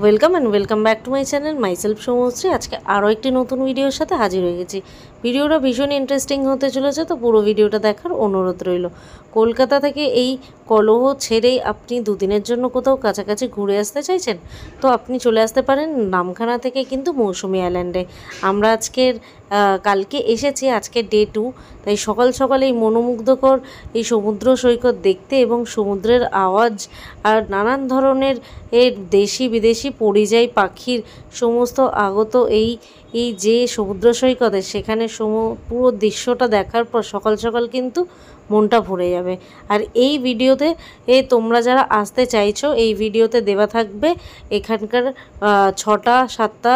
Welcome and welcome back to my channel myself Soumashree. আজকে আরও একটি নতুন ভিডিওর সাথে হাজির হয়ে গেছি। ভিডিওটা ভীষণ ইন্টারেস্টিং হতে চলেছে, তো পুরো ভিডিওটা দেখার অনুরোধ রইল। কলকাতা থেকে এই কলহ ছেড়েই আপনি দুদিনের জন্য কোথাও কাছাকাছি ঘুরে আসতে চাইছেন, তো আপনি চলে আসতে পারেন নামখানা থেকে কিন্তু মৌসুমী আইল্যান্ডে। আমরা কালকে এসেছি, আজকে ডে 2, তাই সকাল সকাল এই মনোমুগ্ধকর এই সমুদ্র সৈকত দেখতে এবং সমুদ্রের আওয়াজ আর নানান ধরনের দেশি বিদেশি পরিযায়ী পাখির সমস্ত আগত এই যে সমুদ্র সৈকতে, সেখানে পুরো দৃশ্যটা দেখার পর সকাল সকাল কিন্তু মনটা ভরে যাবে। আর এই ভিডিওতে তোমরা যারা আসতে চাইছো, এই ভিডিওতে দেওয়া থাকবে এখানকার 6টা 7টা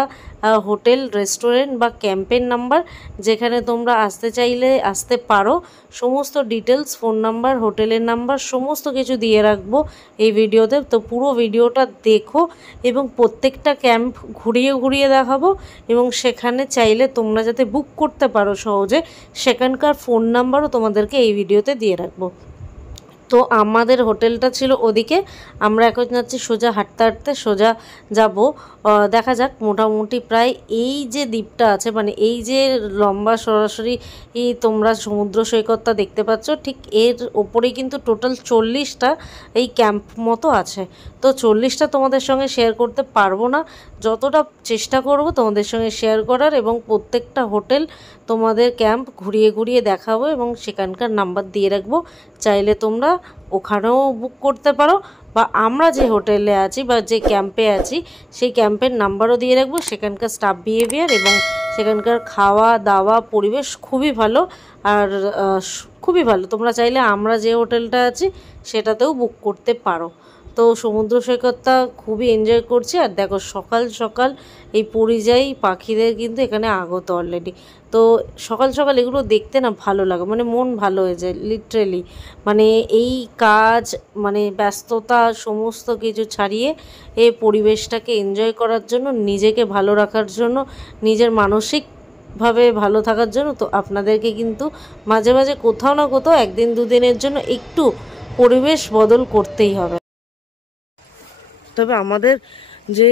হোটেল, রেস্টুরেন্ট বা ক্যাম্পের নাম্বার, যেখানে তোমরা আসতে চাইলে আসতে পারো। সমস্ত ডিটেলস, ফোন নাম্বার, হোটেলের নাম্বার সমস্ত কিছু দিয়ে রাখবো এই ভিডিওতে। তো পুরো ভিডিওটা দেখো এবং প্রত্যেকটা ক্যাম্প ঘুরিয়ে ঘুরিয়ে দেখাবো, এবং সেখানে চাইলে তোমরা যাতে বুক করতে পারো সহজে, সেখানকার ফোন নাম্বারও তোমাদেরকে এই ভিডিওতে দিয়ে রাখবো। তো আমাদের হোটেলটা ছিল ওদিকে, আমরা এখন যাচ্ছি সোজা হাঁটতে হাঁটতে সোজা যাব। দেখা যাক, মোটামুটি প্রায় এই যে দ্বীপটা আছে, মানে এই যে লম্বা সরাসরি তোমরা সমুদ্র সৈকতটা দেখতে পাচ্ছ, ঠিক এর ওপরেই কিন্তু টোটাল 40টা এই ক্যাম্প মতো আছে। তো 40টা তোমাদের সঙ্গে শেয়ার করতে পারবো না, যতটা চেষ্টা করব তোমাদের সঙ্গে শেয়ার করার, এবং প্রত্যেকটা হোটেল তোমাদের ক্যাম্প ঘুরিয়ে ঘুরিয়ে দেখাবো এবং সেখানকার নাম্বার দিয়ে রাখবো। চাইলে তোমরা ওখানেও বুক করতে পারো, বা আমরা যে হোটেলে আছি বা যে ক্যাম্পে আছি সেই ক্যাম্পের নাম্বারও দিয়ে রাখবো। সেখানকার স্টাফ বিহেভিয়ার এবং সেখানকার খাওয়া দাওয়া পরিবেশ খুবই ভালো, আর খুবই ভালো। তোমরা চাইলে আমরা যে হোটেলটা আছি সেটাতেও বুক করতে পারো। তো সমুদ্র সৈকতটা খুবই এনজয় করছি। আর দেখো, সকাল সকাল এই পরিযায়ী পাখিদের কিন্তু এখানে আগত অলরেডি। তো সকাল সকাল এগুলো দেখতে না ভালো লাগে, মানে মন ভালো হয়ে যায় লিটারেলি। মানে এই কাজ, মানে ব্যস্ততা সমস্ত কিছু ছাড়িয়ে এই পরিবেশটাকে এনজয় করার জন্য, নিজেকে ভালো রাখার জন্য, নিজের মানসিকভাবে ভালো থাকার জন্য, তো আপনাদেরকে কিন্তু মাঝে মাঝে কোথাও না কোথাও একদিন দুদিনের জন্য একটু পরিবেশ বদল করতেই হবে। তবে আমাদের যে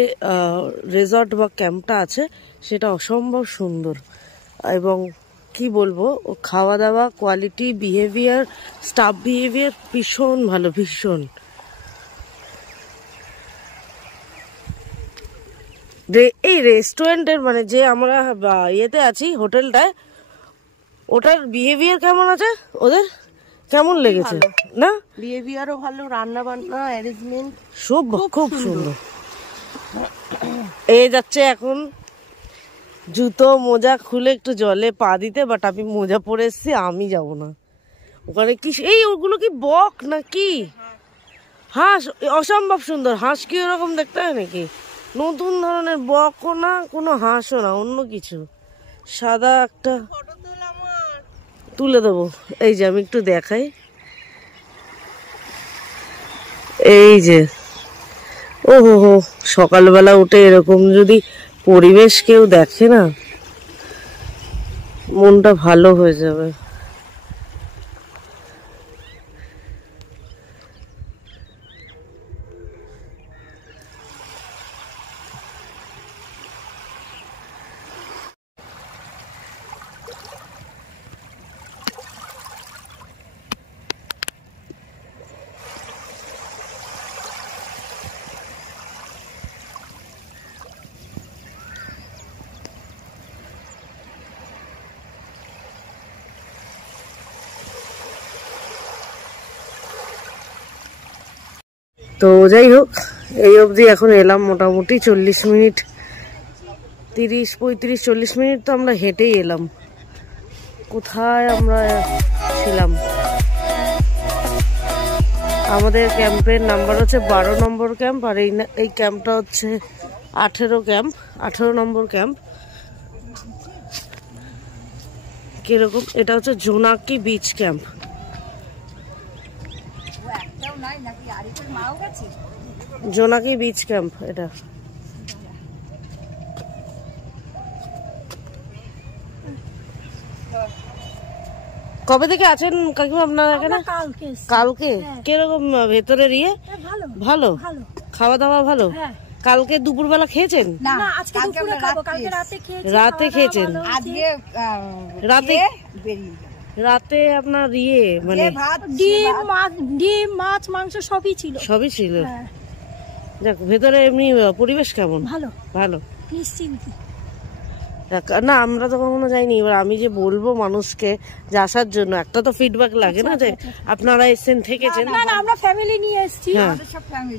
রিসর্ট বা ক্যাম্পটা আছে সেটা অসম্ভব সুন্দর, এবং কি বলবো, খাওয়া দাওয়া কোয়ালিটি, বিহেভিয়ার, স্টাফ বিহেভিয়ার ভীষণ ভালো, ভীষণ। এই রেস্টুরেন্টের, মানে যে আমরা ইয়েতে আছি হোটেলটায়, ওটার বিহেভিয়ার কেমন আছে, ওদের কেমন লেগেছে? না, বিহেভিয়ারও ভালো, রান্না বান্না অ্যারেঞ্জমেন্ট সব খুব সুন্দর। এই যাচ্ছে এখন জুতো মোজা খুলে একটু জলে পা দিতে, বাট আমি মোজা পরে এসছি, আমি যাব না ওখানে। কি ওগুলো কি বক নাকি হাঁস? অসম্ভব সুন্দর হাঁস। কি ওরকম দেখতে হয় নাকি? নতুন ধরনের বকও না, কোনো হাঁসও না, অন্য কিছু, সাদা একটা। তুলে দেবো, এই যে আমি একটু দেখাই, এই যে। ও হো, সকালবেলা উঠে এরকম যদি পরিবেশ কেউ দেখে না, মনটা ভালো হয়ে যাবে। তো যাই হোক, এই অবধি এখন এলাম। মোটামুটি 40 মিনিট, 30-35-40 মিনিট তো আমরা হেঁটেই এলাম। কোথায় আমরা ছিলাম? আমাদের ক্যাম্পের নাম্বার হচ্ছে 12 নম্বর ক্যাম্প, আর এই ক্যাম্পটা হচ্ছে 18 নম্বর ক্যাম্প। কিরকম? এটা হচ্ছে জোনাকি বিচ ক্যাম্প। জোনাকি বিচ ক্যাম্প এটা। কবে থেকে আছেন কাকিমা আপনারা এখানে? কালকে। কিরকম ভেতরের ইয়ে? ভালো, খাওয়া দাওয়া ভালো। কালকে দুপুরবেলা খেয়েছেন? না, আজকে দুপুরে খাবো, কালকে রাতে খেয়েছি। রাতে খেয়েছেন? আজকে রাতে রাতে আপনার মানে ডিম মাছ মাংস সবই ছিল। সবই ছিল। দেখ ভেতরে এমনি পরিবেশ কেমন? ভালো ভালো, নিশ্চিন্ত। না আমরা তো কখনো যাইনি। এবার আমি যে বলবো মানুষকে যে আসার জন্য, একটা তো ফিডব্যাক লাগে না যে আপনারা এসেছেন থেকেছেন। না না, আমরা ফ্যামিলি নিয়ে এসেছি, আমাদের সব ফ্যামিলি।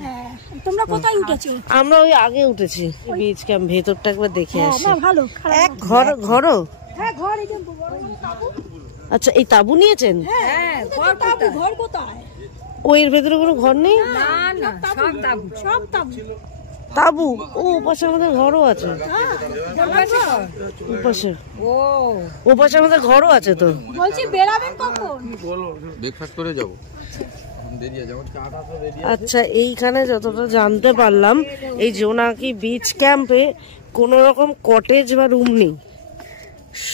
তোমরা কোথায় উঠেছো? আমরা ওই আগে উঠেছি বিচ ক্যাম্প, ভেতরটা একবার দেখে আসি। না ভালো, এক ঘরও। হ্যাঁ ঘর, এই যে বড় তাবু। আচ্ছা, এই তাবু নিয়েছেন? হ্যাঁ, ঘর কোথায়? ওই ভেতরে কোনো ঘর নেই? না না, সব তাবু, সব তাবু। তাবু ও পাশে আমাদের ঘরও আছে। ও পাশে আমাদের ঘরও আছে তো। বলছি বেরাবেন কখন? ব্রেকফাস্ট করে যাব। আচ্ছা, এইখানে যতটা জানতে পারলাম এই জোনাকি বিচ ক্যাম্পে কোনো রকম কটেজ বা রুম নেই,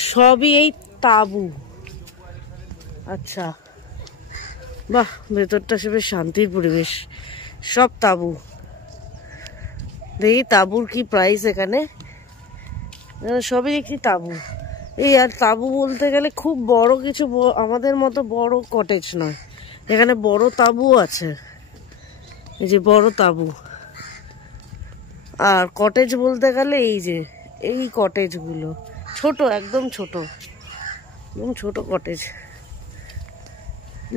সবই এই তাবু। আচ্ছা বাহ, ভেতরটা সে বেশ শান্তির পরিবেশ, সব তাবু। দেখি তাবুর কি প্রাইস এখানে। সবই দেখি তাবু। এই আর তাবু বলতে গেলে খুব বড় কিছু, আমাদের মতো বড় কটেজ নয়, এখানে বড় তাবুও আছে। এই যে বড় তাবু। আর কটেজ বলতে গেলে এই যে এই কটেজগুলো ছোট, একদম ছোট, একদম ছোট কটেজ।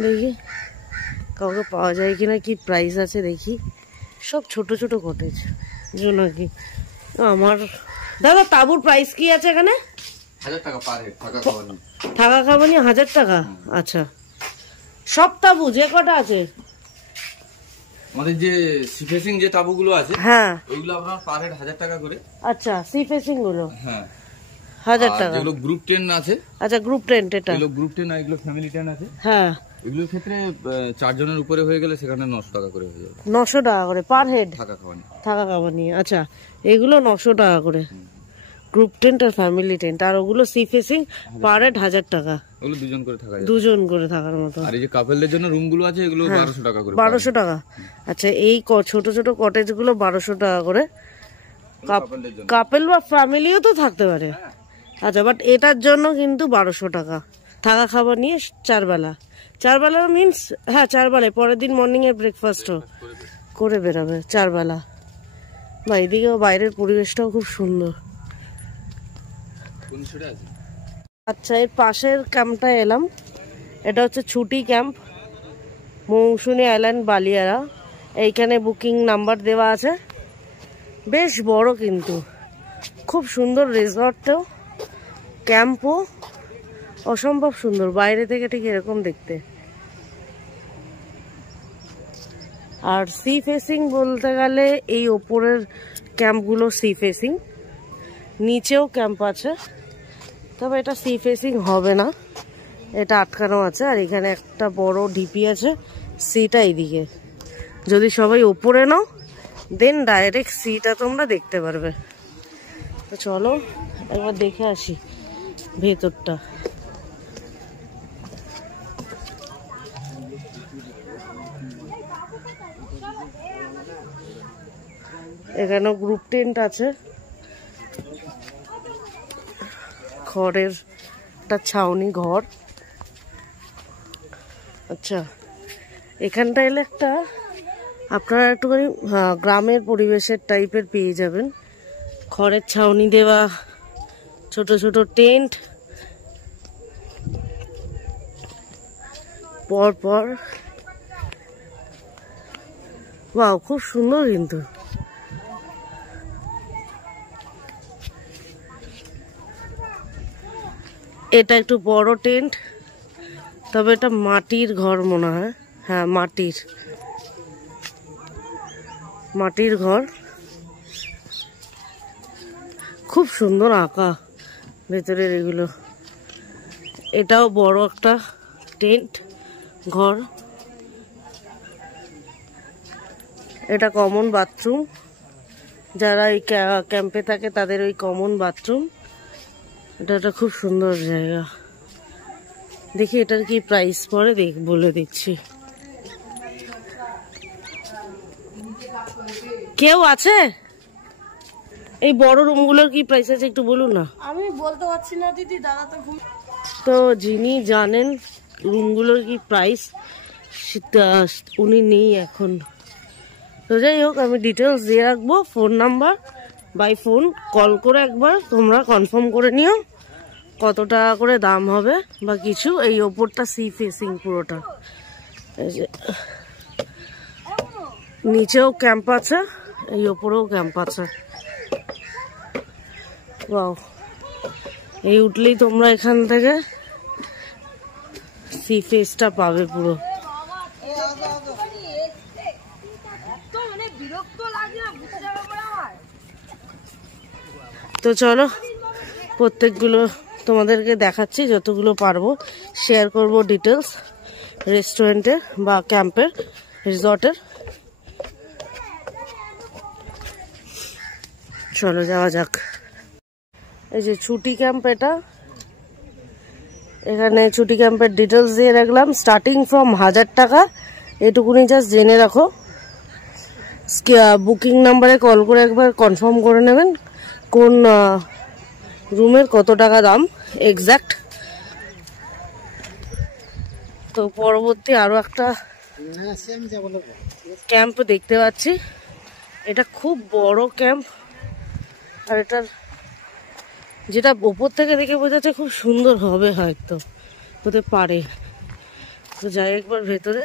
দেখি কাউকে পাওয়া যায় কিনা, কি প্রাইস আছে দেখি। সব ছোট ছোট কটেজ জোনাকি। আমার দাদা তাবুর প্রাইস কি আছে এখানে? 1000 টাকা পার হেড, থাকা খাওয়া নিয়ে 1000 টাকা। আচ্ছা, সব তাবু যে কটা আছে? আমাদের যে সি ফেসিং যে তাবুগুলো আছে, হ্যাঁ ওইগুলো আপনার পার হেড 1000 টাকা করে। আচ্ছা, সি ফেসিং গুলো? হ্যাঁ 1000 টাকা। যেগুলো গ্রুপ 10 আছে। আচ্ছা, গ্রুপ টেন্ট, এটা এগুলো গ্রুপ 10 আর এগুলো ফ্যামিলি 10 আছে। হ্যাঁ, এগুলোর ক্ষেত্রে 4 জনের উপরে হয়ে গেলে সেখানে 900 টাকা করে হয়ে যাবে। 900 টাকা করে পার হেড থাকা খাওয়া নিয়ে। থাকা খাওয়া নিয়ে। আচ্ছা, এগুলো 900 টাকা করে গ্রুপ টেন্ট আর ফ্যামিলি টেন্ট। আর ওগুলো সি ফেসিং পার হেড 1000 টাকা। ওগুলো দুজন করে থাকা যায়, দুজন করে থাকার মতো। আর এই যে কাপলদের জন্য রুমগুলো আছে এগুলো 1200 টাকা করে। 1200 টাকা। আচ্ছা, এই ছোট ছোট কটেজ গুলো 1200 টাকা করে। কাপল বা ফ্যামিলিও তো থাকতে পারে। আচ্ছা, বাট এটার জন্য কিন্তু 1200 টাকা থাকা খাবার নিয়ে 4 বেলা। 4 বেলা মিনস, হ্যাঁ 4 বেলায়, পরের দিন মর্নিং এর ব্রেকফাস্টও করে বেরাবে 4 বেলা। বা এদিকেও বাইরের পরিবেশটাও খুব সুন্দর। আচ্ছা, এর পাশের ক্যাম্পটায় এলাম। এটা হচ্ছে ছুটি ক্যাম্প, মৌসুমী আইল্যান্ড, বালিয়ারা। এইখানে বুকিং নাম্বার দেওয়া আছে। বেশ বড় কিন্তু খুব সুন্দর রিসর্টটাও, ক্যাম্পও অসম্ভব সুন্দর, বাইরে থেকে ঠিক এরকম দেখতে। আর সি ফেসিং বলতে গেলে এই ওপরের ক্যাম্পগুলো সি ফেসিং, নিচেও ক্যাম্প আছে, তবে এটা সি ফেসিং হবে না, এটা আটকানো আছে। আর এখানে একটা বড় ঢিপি আছে, সিটা এইদিকে। যদি সবাই ওপরে নাও দেন ডাইরেক্ট সিটা তোমরা দেখতে পারবে। তো চলো একবার দেখে আসি ভেতরটা। এখানেও গ্রুপ টেন্ট আছে, খড়ের একটা ছাউনি ঘর। আচ্ছা, এখানটা এলে একটা আপনারা একটুখানি গ্রামের পরিবেশের টাইপের পেয়ে যাবেন। খড়ের ছাউনি দেওয়া, ছোট ছোট টেন্ট, পর পর। বাহ, খুব সুন্দর কিন্তু। এটা একটু বড় টেন্ট, তবে এটা মাটির ঘর মনে হয়। হ্যাঁ, মাটির ঘর, খুব সুন্দর আঁকা ভেতরের এগুলো। এটাও বড় একটা টেন্ট ঘর। এটা কমন বাথরুম, যারা এই ক্যাম্পে থাকে তাদের ওই কমন বাথরুম। এটা একটা খুব সুন্দর জায়গা। দেখি এটার কি প্রাইস পড়ে, বলে দিচ্ছি। কেউ আছে? এই বড় রুমগুলোর কি প্রাইস আছে একটু বলুন না। আমি বলতে পারছি না দিদি, দাদা তো তো যিনি জানেন রুমগুলোর কি প্রাইস সেটা উনি নেই এখন। তো যাই হোক, আমি ডিটেলস দিয়ে রাখবো, phone number by phone call করে একবার তোমরা কনফার্ম করে নিও কত টাকা করে দাম হবে বা কিছু। এই ওপরটা সি ফেসিং পুরোটা, এই যে নিচেও ক্যাম্প আছে, এই ওপরেও ক্যাম্প আছে। ওয়াও, এই উঠলেই তোমরা এখান থেকে সি ফেসটা পাবে পুরো। তো চলো প্রত্যেকগুলো তোমাদেরকে দেখাচ্ছি, যতগুলো পারবো শেয়ার করব ডিটেলস রেস্টুরেন্টের বা ক্যাম্পের, রিসর্টের। চলো যাওয়া যাক। এই যে ছুটি ক্যাম্প, এটা এখানে ছুটি ক্যাম্পের ডিটেলস দিয়ে রাখলাম। স্টার্টিং ফ্রম 1000 টাকা, এটুকুনি জাস্ট জেনে রাখো। বুকিং নাম্বারে কল করে একবার কনফার্ম করে নেবেন কোন রুমের কত টাকা দাম এক্স্যাক্ট। তো পরবর্তী আরো একটা ক্যাম্প দেখতে পাচ্ছি, এটা খুব বড় ক্যাম্প, আর এটার যেটা ওপর থেকে দেখে বোঝা যাচ্ছে খুব সুন্দর হবে, হয়তো হতে পারে। তো যাই একবার ভেতরে।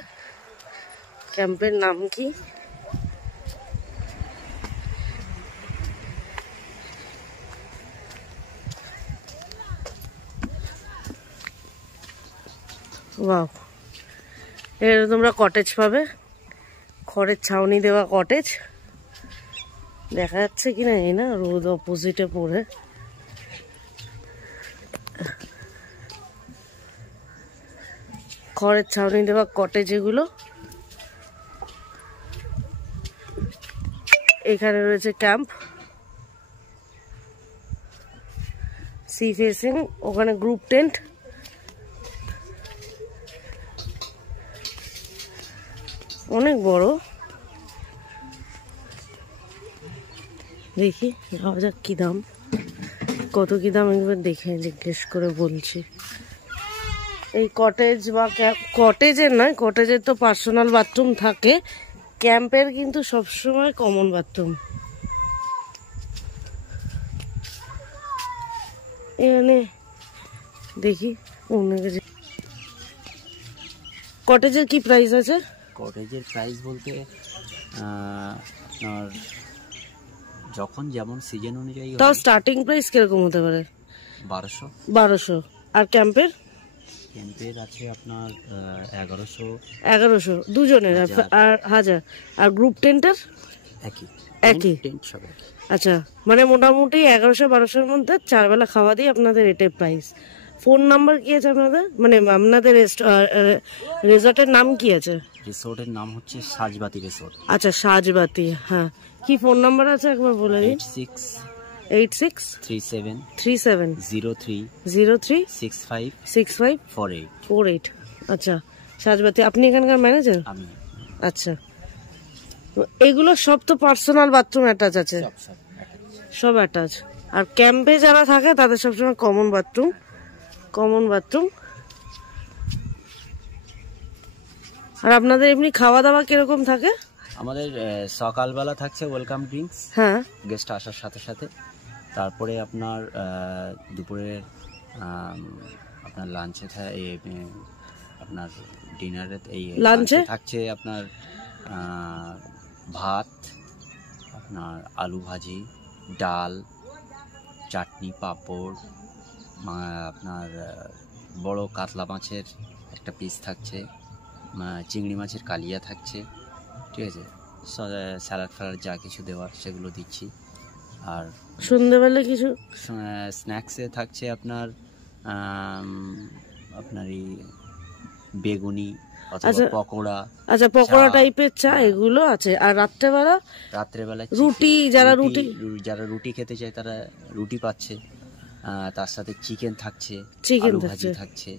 ক্যাম্পের নাম কি? ওয়াও, এর তোমরা কটেজ পাবে, খড়ের ছাউনি দেওয়া কটেজ। দেখা যাচ্ছে কিনা এই না, রোদ অপোজিটে পড়ে। খড়ের ছাউনি দেওয়া কটেজ এগুলো। এখানে রয়েছে ক্যাম্প, সি ফেসিং, ওখানে গ্রুপ টেন্ট। অনেক বড়। দেখি যাওয়া যাক, কি দাম কত কি দাম একবার দেখে জিজ্ঞেস করে বলছি। এই কটেজ বা কটেজের নয়, কটেজের তো পার্সোনাল বাথরুম থাকে, ক্যাম্পের কিন্তু সবসময় কমন বাথরুম। এখানে দেখি কটেজের কি প্রাইস আছে? কটেজের প্রাইস বলতে আপনার যখন যেমন সিজন অনুযায়ী, তাও স্টার্টিং প্রাইস কিরকম হতে পারে? 1200। আর ক্যাম্পের? ক্যাম্পের আছে আপনার 1100 দুজনের, আর 1000। আর গ্রুপ টেন্টের একই টেন্ট সব একই। আচ্ছা, মানে মোটামুটি 1100-1200-র মধ্যে 4 বেলা খাওয়া দিয়ে আপনাদের এটাই প্রাইস। ফোন নাম্বার কি আছে আপনাদের, মানে আপনাদের রিসর্টের নাম কি আছে? রিসর্টের নাম হচ্ছে সাজবাতি রিসর্ট। আচ্ছা, সাজবাতি। হ্যাঁ, কি ফোন নাম্বার আছে একবার বলে দিন। 8637 03 65 আচ্ছা, সাজবাতি। আপনি এখানকার ম্যানেজার? আমি। আচ্ছা, তো এগুলো সব তো পার্সোনাল বাথরুম অ্যাটাচ আছে? সব অ্যাটাচ। আর ক্যাম্পে যারা থাকে তাদের সবসময় কমন বাথরুম। আর আপনাদের এমনি খাওয়া দাওয়া কিরকম থাকে? আমাদের সকালবেলা থাকছে ওয়েলকাম ড্রিঙ্কস, হ্যাঁ, গেস্ট আসার সাথে সাথে। তারপরে আপনার দুপুরে আপনার লাঞ্চে আপনার ডিনারে এই লাঞ্চে থাকছে আপনার ভাত, আপনার আলু ভাজি, ডাল, চাটনি, পাঁপড়, আপনার বড় কাতলা মাছের একটা পিস থাকছে, চিংড়ি মাছের কালিয়া থাকছে, ঠিক আছে। স্যালাড ফ্যালাড যা কিছু দেওয়ার সেগুলো দিচ্ছি। আর সন্ধ্যেবেলা কিছু স্ন্যাক্সে থাকছে আপনার এই বেগুনি অথবা পকোড়া। আচ্ছা, পকোড়া টাইপের চা এগুলো আছে। আর রাত্রেবেলা রুটি, যারা রুটি খেতে চায় তারা রুটি পাচ্ছে, তার সাথে চিকেন থাকছে, আলু ভাজি থাকছে,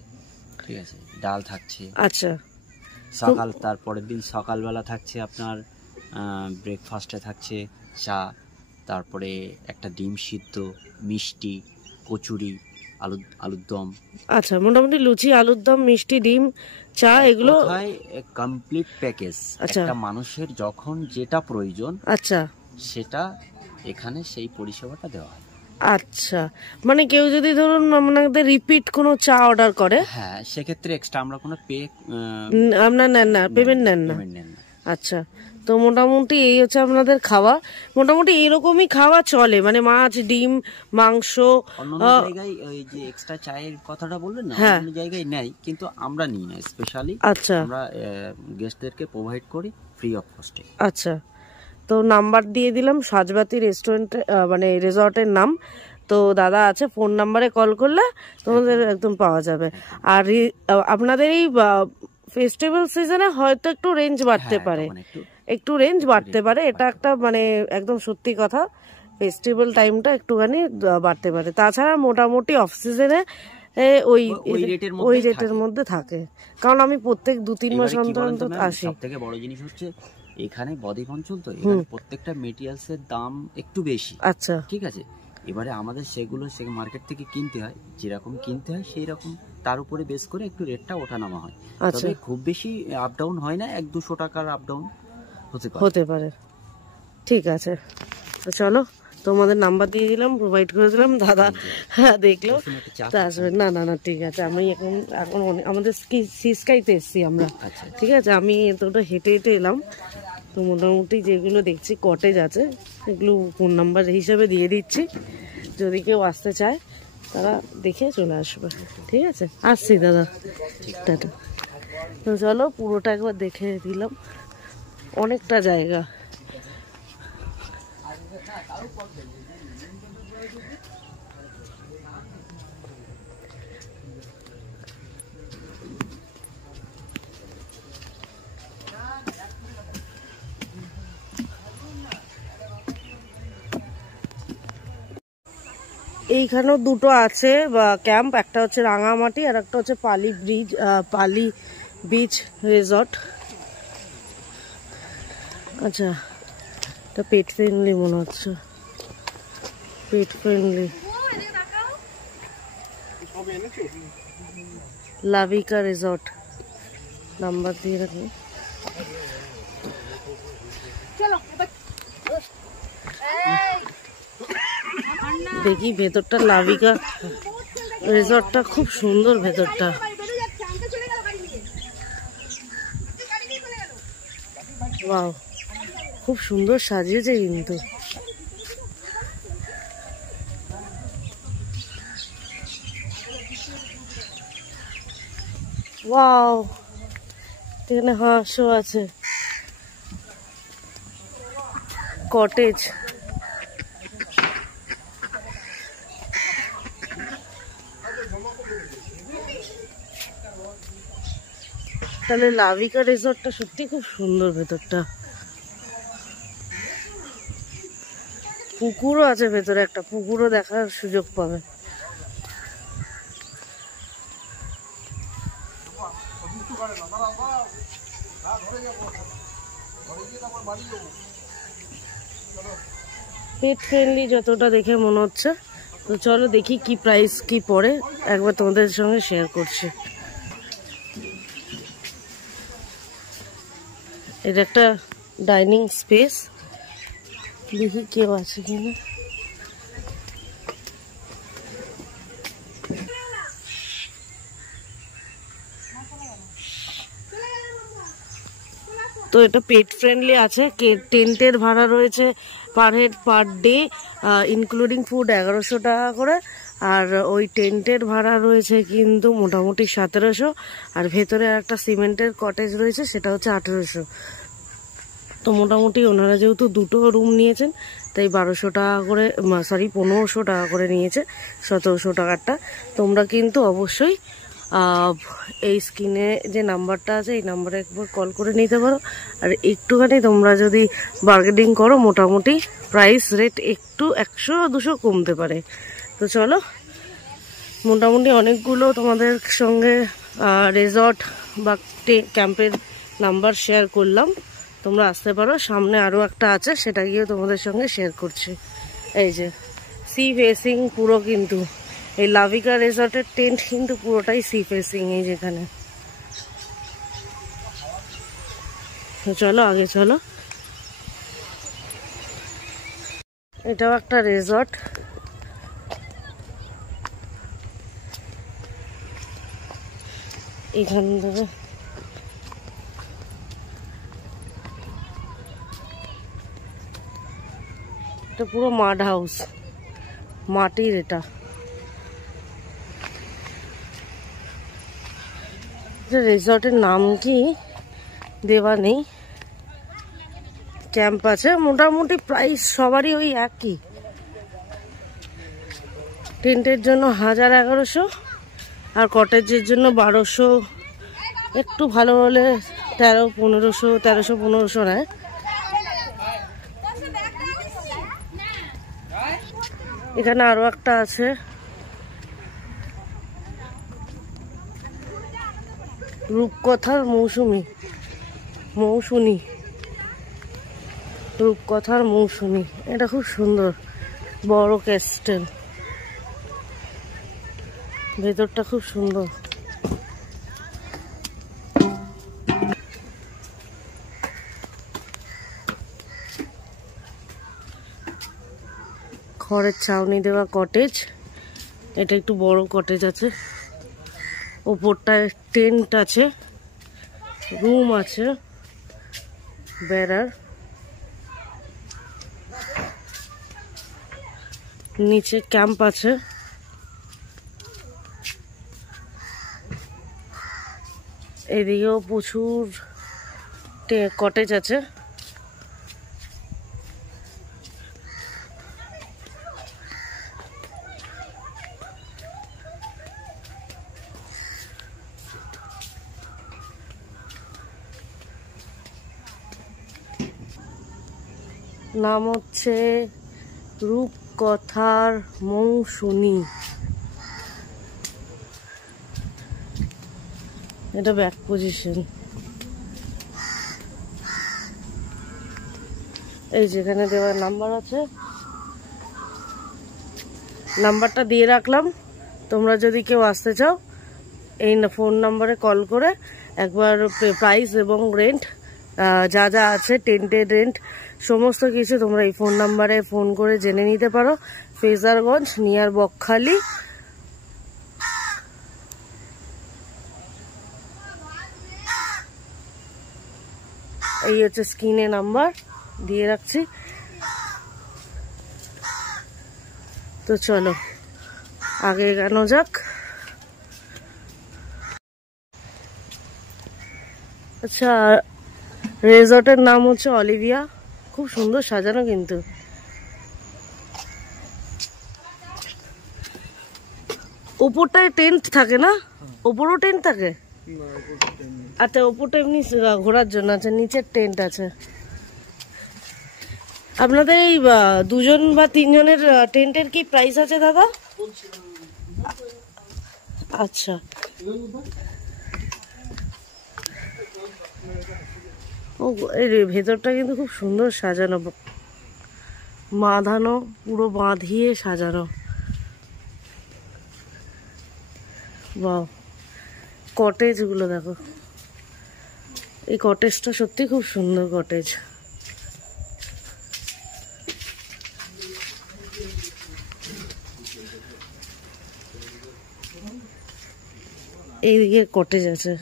ঠিক আছে, ডাল থাকছে। আচ্ছা, তারপরের দিন সকালবেলা থাকছে আপনার ব্রেকফাস্টে থাকছে চা, তারপরে একটা ডিম সিদ্ধ, মিষ্টি, কচুরি, আলুর দম। আচ্ছা, মোটামুটি লুচি, আলুর দম, মিষ্টি, ডিম, চা, এগুলো কমপ্লিট প্যাকেজ। আচ্ছা। একটা মানুষের যখন যেটা প্রয়োজন আচ্ছা সেটা এখানে সেই পরিষেবাটা দেওয়া হয়। আচ্ছা, মানে কেউ যদি ধরুন আপনাদের রিপিট কোনো চা অর্ডার করে, হ্যাঁ, সেক্ষেত্রে এক্সট্রা আমরা কোনো আপনার নেন না, পেমেন্ট নেন না? আচ্ছা, তো মোটামুটি এই হচ্ছে আপনাদের খাওয়া। মোটামুটি এরকমই খাওয়া চলে, মানে মাছ, ডিম, মাংস। অন্য জায়গায় ওই যে এক্সট্রা চায়ের কথাটা বললেন না, অন্য জায়গায় নেই, কিন্তু আমরা নিই না স্পেশালি। আচ্ছা, আমরা গেস্টদেরকে প্রোভাইড করি ফ্রি অফ কস্টে। আচ্ছা, তো নাম্বার দিয়ে দিলাম, সাজবাতি রেস্টুরেন্ট মানে রিসর্টের নাম। তো দাদা আছে, ফোন নাম্বারে কল করলে তোমাদের একদম পাওয়া যাবে। আর আপনাদের এই ফেস্টিভ্যাল সিজনে হয়তো একটু রেঞ্জ বাড়তে পারে, একটু রেঞ্জ বাড়তে পারে, এটা একটা মানে একদম সত্যি কথা। ফেস্টিভ্যাল টাইমটা একটুখানি বাড়তে পারে, তাছাড়া মোটামুটি অফ সিজনে ওই রেটের মধ্যে থাকে। কারণ আমি প্রত্যেক 2-3 মাস অন্তর অন্তর আসি। সবথেকে বড় জিনিস হচ্ছে এখানে বদ্বীপ অঞ্চল, তো এখানে প্রত্যেকটা মেটেরিয়ালস এর দাম একটু বেশি। আচ্ছা, ঠিক আছে, এবারে আমাদের সেগুলো মার্কেট থেকে কিনতে হয়, যেরকম কিনতে হয় সেই রকম, তার উপরে বেস করে একটু রেটটা ওঠানামা হয়। তবে খুব বেশি আপ ডাউন হয় না, 1-200 টাকার আপ ডাউন হতে পারে। ঠিক আছে, তো চলো, তোমাদের নাম্বার দিয়ে দিলাম, প্রোভাইড করে দিলাম। দাদা হ্যাঁ দেখলো, না না না ঠিক আছে। আমি এখন আমাদের সিসকাইতে এসছি আমরা। ঠিক আছে, আমি এতটা হেঁটে হেঁটে এলাম, তো মোটামুটি যেগুলো দেখছি কটেজ আছে এগুলো ফোন নাম্বার হিসেবে দিয়ে দিচ্ছি, যদি কেউ আসতে চায় তারা দেখে চলে আসবে। ঠিক আছে, আসছি দাদা, টাটা। তো চলো, পুরোটা একবার দেখে দিলাম, অনেকটা জায়গা। এইখানেও দুটো আছে ক্যাম্প, একটা হচ্ছে রাঙামাটি আর একটা হচ্ছে পালি বিচ রিসর্ট। আচ্ছা, এটা পেট ফ্রেন্ডলি মনে হচ্ছে, পেট ফ্রেন্ডলি। লাভিকা রিসর্ট নাম্বার দিয়ে রাখি। দেখি ভেতরটা, লাভিকা রিসর্টটা খুব সুন্দর, ভেতরটা ওয়াও, খুব সুন্দর সাজিয়েছে কিন্তু। ওয়াও, এখানে হাঁসও আছে, কটেজ। তাহলে লাভিকা রিসর্টটা সত্যি খুব সুন্দর, ভেতরটা পুকুরও আছে, ভেতরে একটা পুকুরও দেখার সুযোগ পাবে। পেট ফ্রেন্ডলি যতটা দেখে মনে হচ্ছে। তো চলো দেখি কি প্রাইস কি পড়ে, একবার তোমাদের সঙ্গে শেয়ার করছি। এটা একটা ডাইনিং স্পেস, দেখি কেউ আছে কিনা। তো এটা পেট ফ্রেন্ডলি আছে, টেন্টের ভাড়া রয়েছে per head per day including food 1100 টাকা করে, আর ওই টেন্টের ভাড়া রয়েছে কিন্তু মোটামুটি 1700, আর ভেতরে একটা সিমেন্টের কটেজ রয়েছে সেটা হচ্ছে 1800। তো মোটামুটি ওনারা যেহেতু দুটো রুম নিয়েছেন তাই 1200 টাকা করে, 1500 টাকা করে নিয়েছে, 1700 টাকারটা। তোমরা কিন্তু অবশ্যই এই স্ক্রিনে যে নাম্বারটা আছে এই নাম্বারে একবার কল করে নিতে পারো, আর একটুখানি তোমরা যদি বার্গেনিং করো মোটামুটি প্রাইস রেট একটু 100-200 কমতে পারে। তো চলো, মোটামুটি অনেকগুলো তোমাদের সঙ্গে রিসর্ট বা ক্যাম্পের নাম্বার শেয়ার করলাম। তোমরা আসতে পারো। সামনে আরও একটা আছে, সেটা গিয়ে তোমাদের সঙ্গে শেয়ার করছি। এই যে সি ফেসিং পুরো, কিন্তু এই লাভিকা রিসর্টের টেন্ট কিন্তু পুরোটাই সি ফেসিং। এই যেখানে চলো আগে চলো। এটাও একটা রিসর্ট। এখান থেকে এটা পুরো মাড হাউস, মাটির। এটা রিসর্টের নাম কি দেওয়া নেই। ক্যাম্প আছে, মোটামুটি প্রাইস সবারই ওই একই। টেন্টের জন্য 1100, আর কটেজের জন্য 1200, একটু ভালো হলে 1300-1500 নেয়। এখানে আরো একটা আছে, রূপকথার মৌসুমী, রূপকথার মৌসুমী। এটা খুব সুন্দর, বড় ক্যাস্টেল, ভেতরটা খুব সুন্দর। খড়ের ছাউনি দেওয়া কটেজ। এটা একটু বড় কটেজ আছে, ওপরটায় টেন্ট আছে, রুম আছে বেড়ার, নিচে ক্যাম্প আছে। এদিকেও প্রচুর কটেজ আছে। নাম হচ্ছে রূপকথার মৌসুমী। এটা ব্যাক পজিশন। এই যেখানে দেওয়ার নাম্বার আছে, নাম্বারটা দিয়ে রাখলাম। তোমরা যদি কেউ আসতে চাও এই ফোন নাম্বারে কল করে একবার প্রাইস এবং রেন্ট যা যা আছে, টেন্টের রেন্ট সমস্ত কিছু তোমরা এই ফোন নাম্বারে ফোন করে জেনে নিতে পারো। ফ্রেজারগঞ্জ, নিয়ার বকখালি। এই হচ্ছে স্ক্রিনে নাম্বার দিয়ে রাখছি। তো চলো আগে এগানো যাক। আচ্ছা, রিসর্টের নাম হচ্ছে অলিভিয়া। খুব সুন্দর সাজানো কিন্তু। উপরটায় টেন্ট থাকে না? উপরও টেন্ট থাকে? আচ্ছা, উপরটা এমনি ঘোরার জন্য আছে, নিচের টেন্ট আছে। আপনাদের এই 2জন বা 3 জনের টেন্টের কি প্রাইস আছে দাদা? আচ্ছা, ও এই ভেতরটা কিন্তু খুব সুন্দর সাজানো, বাঁধানো, পুরো বাঁধিয়ে সাজানো। বাহ, কটেজ গুলো দেখো। এই কটেজটা সত্যি খুব সুন্দর কটেজ। এইদিকে কটেজ আছে।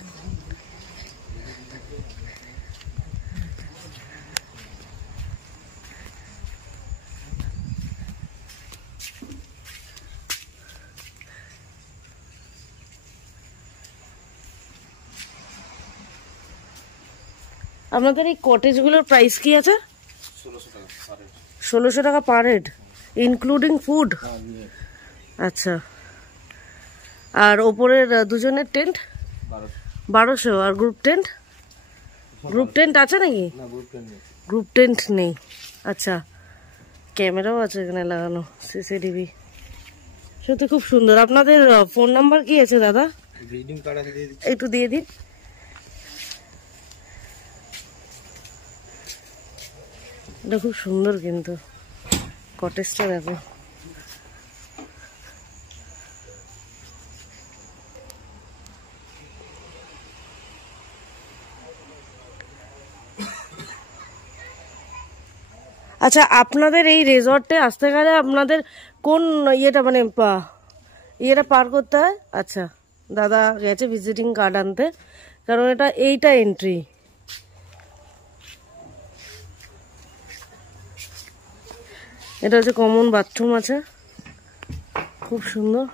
আপনাদের এই কটেজগুলোর প্রাইস কি আছে? 1600 টাকা পার হেড, ইনক্লুডিং ফুড? আচ্ছা, আর ওপরের 2 জনের টেন্ট 1200। আর গ্রুপ টেন্ট? গ্রুপ টেন্ট আছে নাকি? গ্রুপ টেন্ট নেই। আচ্ছা, ক্যামেরাও আছে এখানে লাগানো, সিসিটিভি। সত্যি খুব সুন্দর। আপনাদের ফোন নাম্বার কি আছে দাদা? একটু দিয়ে দিন। এটা খুব সুন্দর কিন্তু কটেজটা দেখো। আচ্ছা, আপনাদের এই রিসর্টে আসতে গেলে আপনাদের কোন ইয়েটা মানে ইয়েটা পার করতে হয়? আচ্ছা, দাদা গেছে ভিজিটিং কার্ড আনতে, কারণ এইটা এন্ট্রি। এটা হচ্ছে কমন বাথরুম আছে, খুব সুন্দর।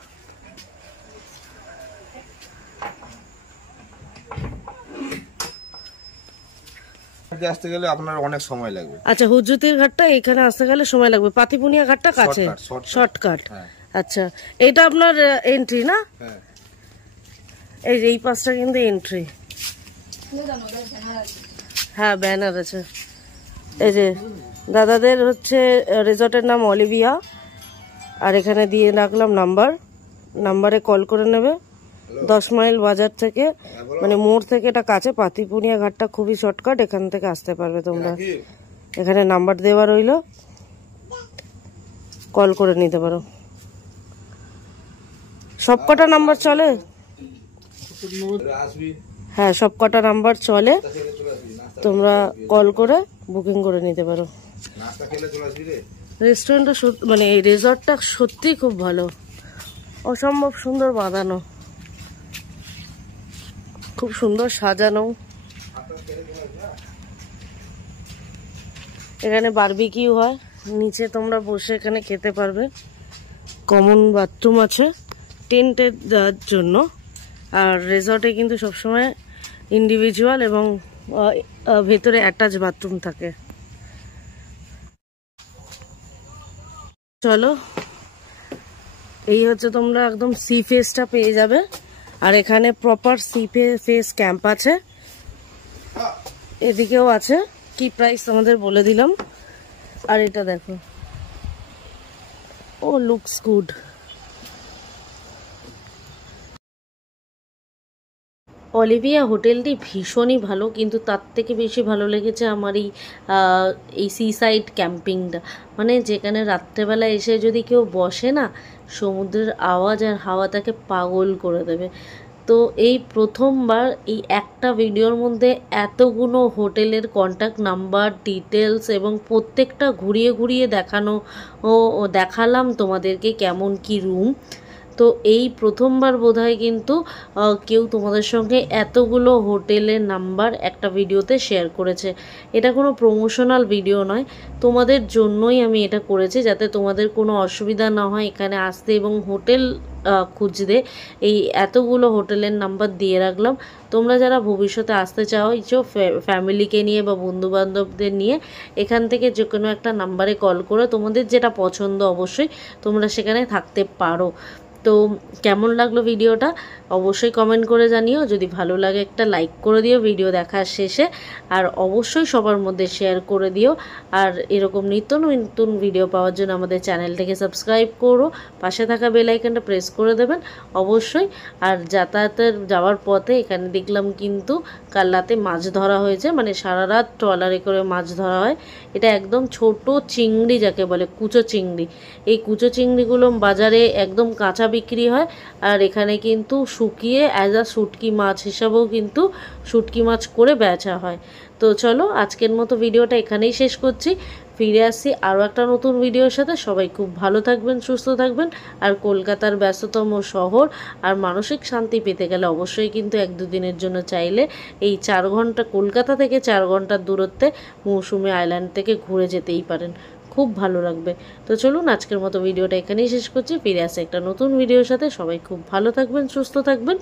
আসতে গেলে আপনার অনেক সময় লাগবে। আচ্ছা, হুজুতির ঘাটটা এখানে আসতে গেলে সময় লাগবে, পাতিপুনিয়া ঘাটটা কাছে, শর্টকাট। আচ্ছা, এটা আপনার এন্ট্রি না? এই পাশটা কিন্তু এন্ট্রি। হ্যাঁ, ব্যানার আছে। এই যে দাদাদের হচ্ছে রিসর্টের নাম অলিভিয়া, আর এখানে দিয়ে রাখলাম নাম্বারে কল করে নেবে। 10 মাইল বাজার থেকে, মানে মোড় থেকে এটা কাছে, পাতিপুনিয়া ঘাটটা খুবই শর্টকাট, এখান থেকে আসতে পারবে তোমরা। এখানে নাম্বার দেওয়া রইল, কল করে নিতে পারো। সবকটা নাম্বার চলে? হ্যাঁ, সবকটা নাম্বার চলে, তোমরা কল করে বুকিং করে নিতে পারো। রেস্টুরেন্টটা মানে এই রিসর্টটা সত্যি খুব ভালো, অসম্ভব সুন্দর বাঁধানো, খুব সুন্দর সাজানো। এখানে বারবিকিউ হয়, নিচে তোমরা বসে এখানে খেতে পারবে। কমন বাথরুম আছে টেন্টের দেওয়ার জন্য, আর রিসর্টে কিন্তু সবসময় ইন্ডিভিজুয়াল এবং ভেতরে অ্যাটাচ বাথরুম থাকে। চলো, এই হচ্ছে তোমরা একদম সি ফেসটা পেয়ে যাবে, আর এখানে প্রপার সি ফেস ক্যাম্প আছে, এদিকেও আছে। কি প্রাইস তোমাদের বলে দিলাম। আর এটা দেখো, ও লুকস গুড। অলিভিয়া হোটেলটি ভীষণই ভালো, কিন্তু তার থেকে বেশি ভালো লেগেছে আমার এই সি সাইড ক্যাম্পিংটা। মানে যেখানে রাত্রেবেলা এসে যদি কেউ বসে না, সমুদ্রের আওয়াজ আর হাওয়া তাকে পাগল করে দেবে। তো এই প্রথমবার এই একটা ভিডিওর মধ্যে এতগুলো হোটেলের কন্ট্যাক্ট নাম্বার, ডিটেলস এবং প্রত্যেকটা ঘুরিয়ে ঘুরিয়ে দেখালাম তোমাদেরকে কেমন কি রুম। তো এই প্রথমবার বোধহয় কিন্তু কেউ তোমাদের সঙ্গে এতগুলো হোটেলের নাম্বার একটা ভিডিওতে শেয়ার করেছে। এটা কোনো প্রমোশনাল ভিডিও নয়, তোমাদের জন্যই আমি এটা করেছি, যাতে তোমাদের কোনো অসুবিধা না হয় এখানে আসতে এবং হোটেল খুঁজতে। এই এতগুলো হোটেলের নাম্বার দিয়ে রাখলাম। তোমরা যারা ভবিষ্যতে আসতে চাইছো ফ্যামিলিকে নিয়ে বা বন্ধুবান্ধবদের নিয়ে, এখান থেকে যে কোনো একটা নাম্বারে কল করে তোমাদের যেটা পছন্দ অবশ্যই তোমরা সেখানে থাকতে পারো। তো কেমন লাগলো ভিডিওটা অবশ্যই কমেন্ট করে জানিও। যদি ভালো লাগে একটা লাইক করে দিও ভিডিও দেখার শেষে, আর অবশ্যই সবার মধ্যে শেয়ার করে দিও। আর এরকম নিত্য নতুন ভিডিও পাওয়ার জন্য আমাদের চ্যানেলটাকে সাবস্ক্রাইব করো, পাশে থাকা বেল আইকনটা প্রেস করে দেবেন অবশ্যই। আর যাওয়ার পথে এখানে দেখলাম কিন্তু কাল রাতে মাছ ধরা হয়েছে, মানে সারা রাত ট্রলারে করে মাছ ধরা হয়। এটা একদম ছোট চিংড়ি যাকে বলে, কুচো চিংড়ি। এই কুচো চিংড়িগুলো বাজারে একদম কাঁচা বিক্রি হয়, আর এখানে কিন্তু শুকিয়ে অ্যাজ আ শুটকি মাছ হিসাবেও কিন্তু শুটকি মাছ করে বেচা হয়। তো চলো, আজকের মতো ভিডিওটা এখানেই শেষ করছি। ফিরে আসছি আরও একটা নতুন ভিডিওর সাথে। সবাই খুব ভালো থাকবেন, সুস্থ থাকবেন। আর কলকাতার ব্যস্ততম শহর আর মানসিক শান্তি পেতে গেলে অবশ্যই কিন্তু 1-2 দিনের জন্য চাইলে এই 4 ঘন্টা, কলকাতা থেকে 4 ঘন্টার দূরত্বে মৌসুমী আইল্যান্ড থেকে ঘুরে যেতেই পারেন, খুব ভালো লাগবে। তো চলুন, আজকের মতো ভিডিওটা এখানেই শেষ করছি। ফিরে আসে একটা নতুন ভিডিওর সাথে। সবাই খুব ভালো থাকবেন, সুস্থ থাকবেন।